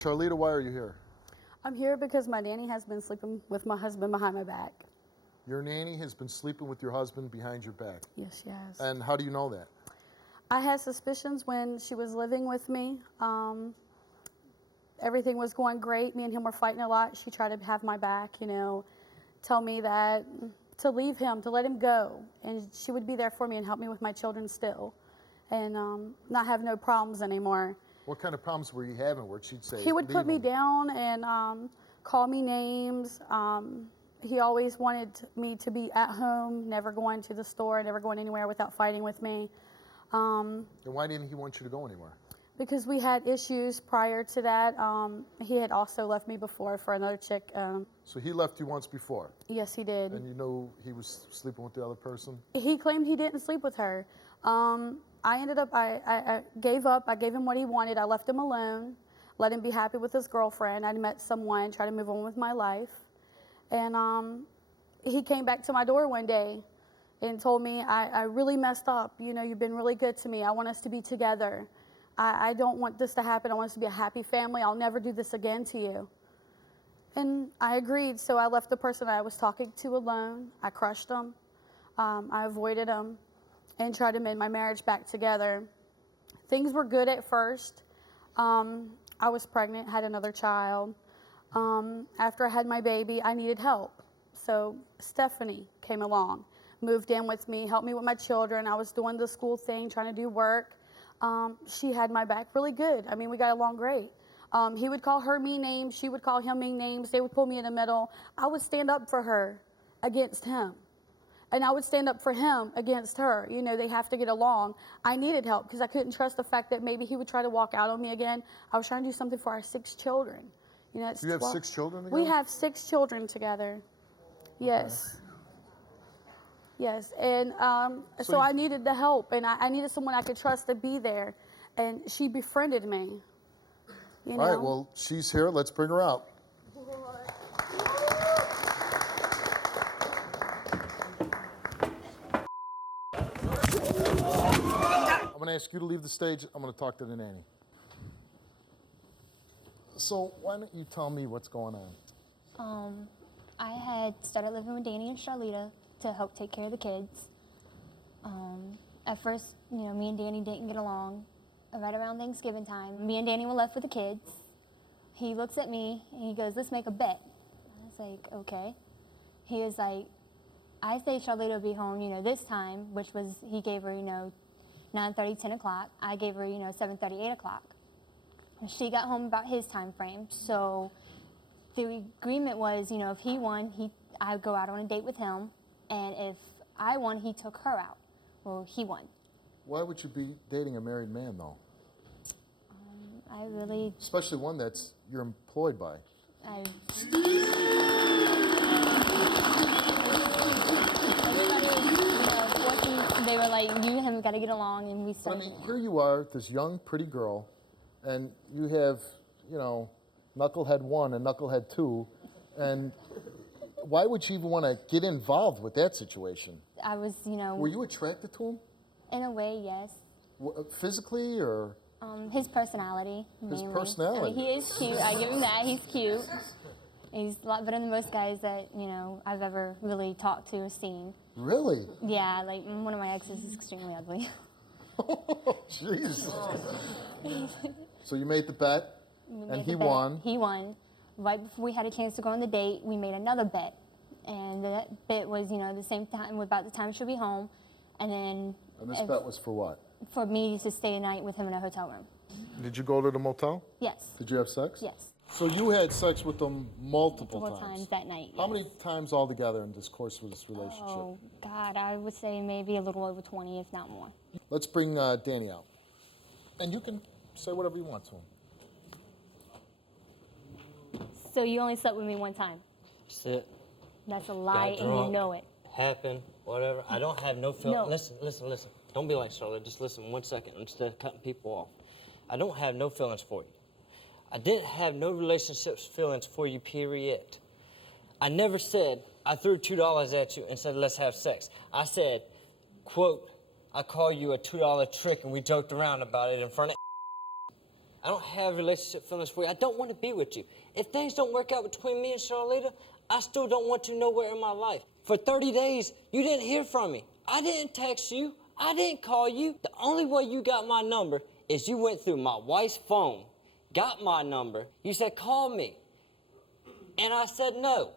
Cherlitta, why are you here? I'm here because my nanny has been sleeping with my husband behind my back. Your nanny has been sleeping with your husband behind your back. Yes, she has. And how do you know that? I had suspicions when she was living with me. Everything was going great. Me and him were fighting a lot. She tried to have my back, tell me that to leave him, to let him go. And she would be there for me and help me with my children still and not have no problems anymore. What kind of problems were you having where she'd say, He would put me him? down and call me names. He always wanted me to be at home, never going to the store, never going anywhere without fighting with me. And why didn't he want you to go anywhere? Because we had issues prior to that. He had also left me before for another chick. So he left you once before? Yes, he did. And you know he was sleeping with the other person? He claimed he didn't sleep with her. I gave up. I gave him what he wanted. I left him alone, let him be happy with his girlfriend. I'd met someone, tried to move on with my life. And he came back to my door one day and told me, I really messed up. You've been really good to me. I want us to be together. I don't want this to happen. I want us to be a happy family. I'll never do this again to you. And I agreed, so I left the person I was talking to alone. I crushed him. I avoided him and tried to mend my marriage back together. Things were good at first. I was pregnant, had another child. After I had my baby, I needed help. So Stephanie came along, moved in with me, helped me with my children. I was doing the school thing, trying to do work. She had my back really good. I mean, we got along great. He would call her mean names. She would call him mean names. They would pull me in the middle. I would stand up for her against him. And I would stand up for him against her. They have to get along. I needed help because I couldn't trust the fact that maybe he would try to walk out on me again. I was trying to do something for our 6 children. You have 6 children together? We have 6 children together. Yes. Okay. Yes, and so I needed the help, and I needed someone I could trust to be there, and she befriended me. All right, well, she's here. Let's bring her out. I'm going to ask you to leave the stage. I'm going to talk to the nanny. So why don't you tell me what's going on? I had started living with Danny and Cherlitta to help take care of the kids. At first, me and Danny didn't get along. Right around Thanksgiving time, me and Danny were left with the kids. He looks at me and he goes, "Let's make a bet." I was like, okay. He was like, I say Cherlitta will be home, this time, which was, he gave her, 9:30, 10 o'clock. I gave her, 7:30, 8 o'clock. She got home about his time frame. So the agreement was, if he won, I would go out on a date with him. And if I won, he took her out. Well, he won. Why would you be dating a married man, though? I really... Especially one that's you're employed by. Everybody was, forcing, they were like, you and him got to get along, and we started. But I mean, here you are, this young, pretty girl, and you have, Knucklehead 1 and Knucklehead 2, and why would you even want to get involved with that situation? I was, Were you attracted to him? In a way, yes. Physically, or? His personality, His mainly. personality? I mean, he is cute. I give him that. He's cute. He's a lot better than most guys that, I've ever really talked to or seen. Really? Yeah, like one of my exes is extremely ugly. Jeez. So you made the bet, and he won. He won. Right before we had a chance to go on the date, we made another bet. And the bet was, the same time, about the time she'll be home. And then... And this bet was for what? For me to stay a night with him in a hotel room. Did you go to the motel? Yes. Did you have sex? Yes. So you had sex with them multiple times that night, How yes. many times altogether in this course of this relationship? Oh, God, I would say maybe a little over 20, if not more. Let's bring Danny out. And you can say whatever you want to him. So you only slept with me one time? That's it. That's a lie, Got and drunk, you know it. Happened, whatever. I don't have no feelings. No. Listen. Don't be like Charlotte. Just listen 1 second instead of cutting people off. I don't have no feelings for you. I didn't have no relationships feelings for you, period. I never said, I threw $2 at you and said, let's have sex. I said, quote, I call you a $2 trick, and we joked around about it in front of don't have relationship feelings for you. I don't want to be with you. If things don't work out between me and Cherlitta, I still don't want you nowhere in my life. For 30 days, you didn't hear from me. I didn't text you. I didn't call you. The only way you got my number is you went through my wife's phone, got my number. You said, call me. And I said, no.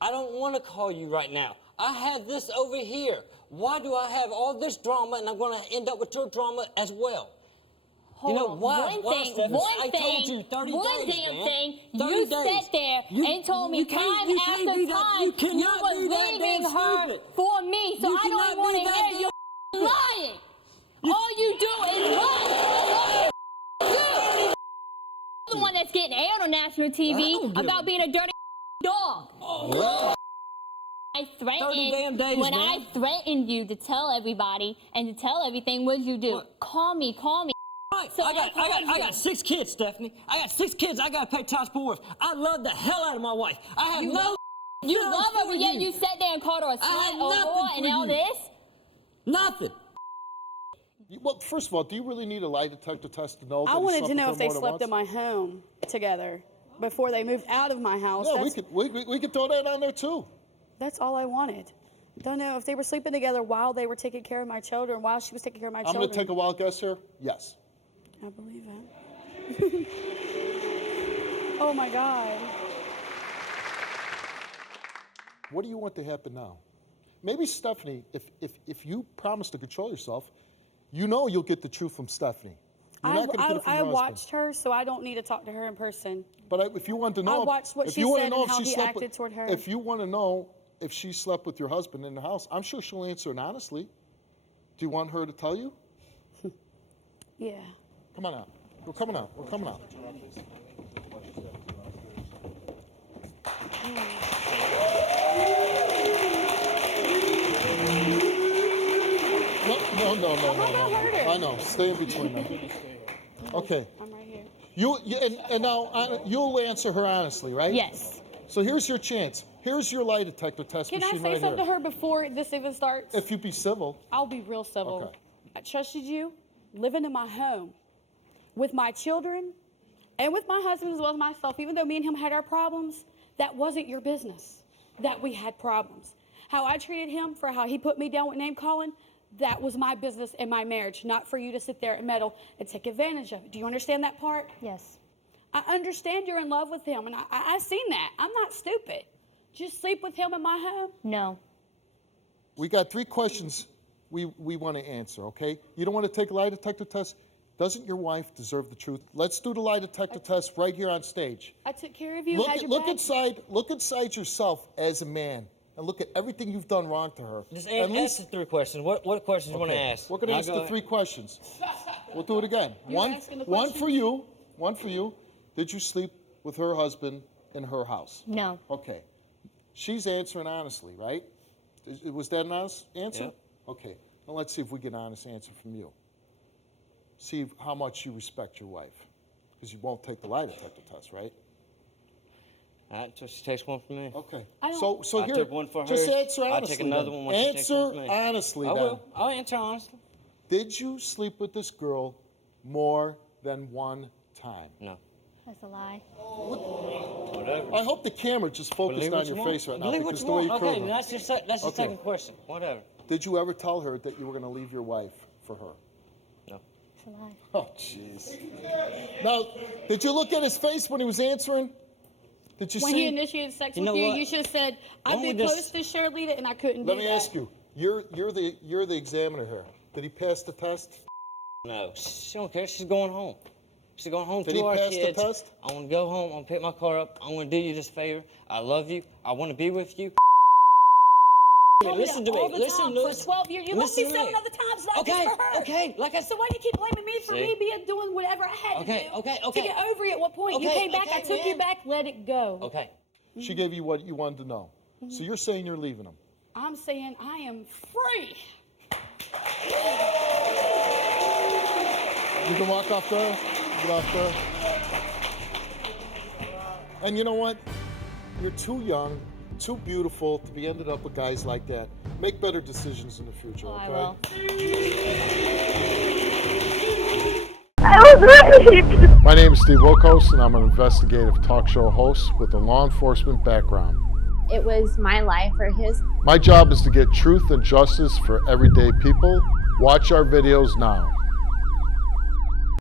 I don't want to call you right now. I have this over here. Why do I have all this drama and I'm going to end up with your drama as well? Hold you know on. why? I told you 30 one days, damn man. thing. 30 You days. sat there and told me you time can't be after that- time you cannot were be that leaving damn her stupid. for me. So You I cannot don't want be to that hear you lying. All you do is lie. You. The one that's getting aired on national TV about being a dirty dog. I 30 damn days, when man. I threatened you to tell everybody and to tell everything, what did you do? What? Call me. Right. So I called you. got 6 kids, Stephanie. I got 6 kids I got to pay child support with. I love the hell out of my wife. I have You no love- You feelings love her, for but yet you sat there and called her a I slut, have a nothing whore, and for all you. this? Nothing. Well, first of all, do you really need a lie detector test to know? I that he wanted slept to know with if her they more than slept once? in my home together before they moved out of my house. Yeah, That's, we could throw that on there too. that's all I wanted. Don't know if they were sleeping together while they were taking care of my children, while she was taking care of my I'm children. going to take a wild guess here. Yes. I believe it. Oh my God. What do you want to happen now? Maybe Stephanie, if you promise to control yourself, you know you'll get the truth from Stephanie. You're not going to get it from I your husband. watched her, so I don't need to talk to her in person. But if you want to know, I watched what if she you want to said know and if how she he slept acted with, toward her. if you want to know if she slept with your husband in the house, I'm sure she'll answer it honestly. Do you want her to tell you? Yeah. Come on out. We're coming out. We're coming out. No. I know. Stay in between them. Okay. I'm right here. And now you'll answer her honestly, right? Yes. So here's your chance. Here's your lie detector test Can I machine say right something here. to her before this even starts? If you be civil. I'll be real civil. Okay. I trusted you, living in my home, with my children, and with my husband as well as myself. Even though me and him had our problems, that wasn't your business that we had problems. How I treated him, for how he put me down with name calling, that was my business and my marriage, not for you to sit there and meddle and take advantage of it. Do you understand that part? Yes. I understand you're in love with him, and I seen that. I'm not stupid. Just sleep with him in my home? No. We got 3 questions we want to answer, okay? You don't want to take a lie detector test? Doesn't your wife deserve the truth? Let's do the lie detector test right here on stage. I took care of you, had your Look back. inside yourself as a man, and look at everything you've done wrong to her. Just At ask the 3 questions. What questions you want to Okay, ask? We're going to I'll ask go the ahead. 3 questions. We'll do it again. You're asking the One questions? for you. One for you. Did you sleep with her husband in her house? No. Okay. She's answering honestly, right? Was that an honest answer? Yeah. Okay. Now let's see if we get an honest answer from you. See how much you respect your wife. Because you won't take the lie detector test, right? All right, so she takes one from me. Okay. I don't- So I here, took one for just her. answer I'll honestly. take another then. one when she takes one from Answer me. honestly I then. will. I'll answer honestly. Did you sleep with this girl more than one time? No. That's a lie. Whatever. I hope the camera just focused Believe on what your you want. face right now Believe what because you the way you want. curve Okay, her. that's your Okay. second question. Whatever. Did you ever tell her that you were going to leave your wife for her? No. It's a lie. Oh, jeez. Now, did you look at his face when he was answering? Did you When see? he initiated sex You with know you, what? you should have said, I've Why don't been we close just- to Cherlitta and I couldn't Let do me that. ask you. You're the examiner here. Did he pass the test? No. She don't care. She's going home. She's going home Did to he our pass the kids. test? I want to go home. I want to pick my car up. I want to do you this favor. I love you. I want to be with you. Told me Listen that to me. all the Listen, time listen. for 12 years. You must be Listen to me. 7 other times, not Okay, just for her. okay, like I So why do you keep blaming me for See? me being doing whatever I had Okay, to do? okay, To okay. get over you at what point? You Okay, came back, I okay, took you man. back, let it go. Okay. She gave you what you wanted to know. So you're saying you're leaving him. I'm saying I am free. You can walk off there. Get off there. And you know what? You're too young, too beautiful to be ended up with guys like that. Make better decisions in the future, Oh, okay? I will. I was raped. My name is Steve Wilkos, and I'm an investigative talk show host with a law enforcement background. It was my life or his. My job is to get truth and justice for everyday people. Watch our videos now.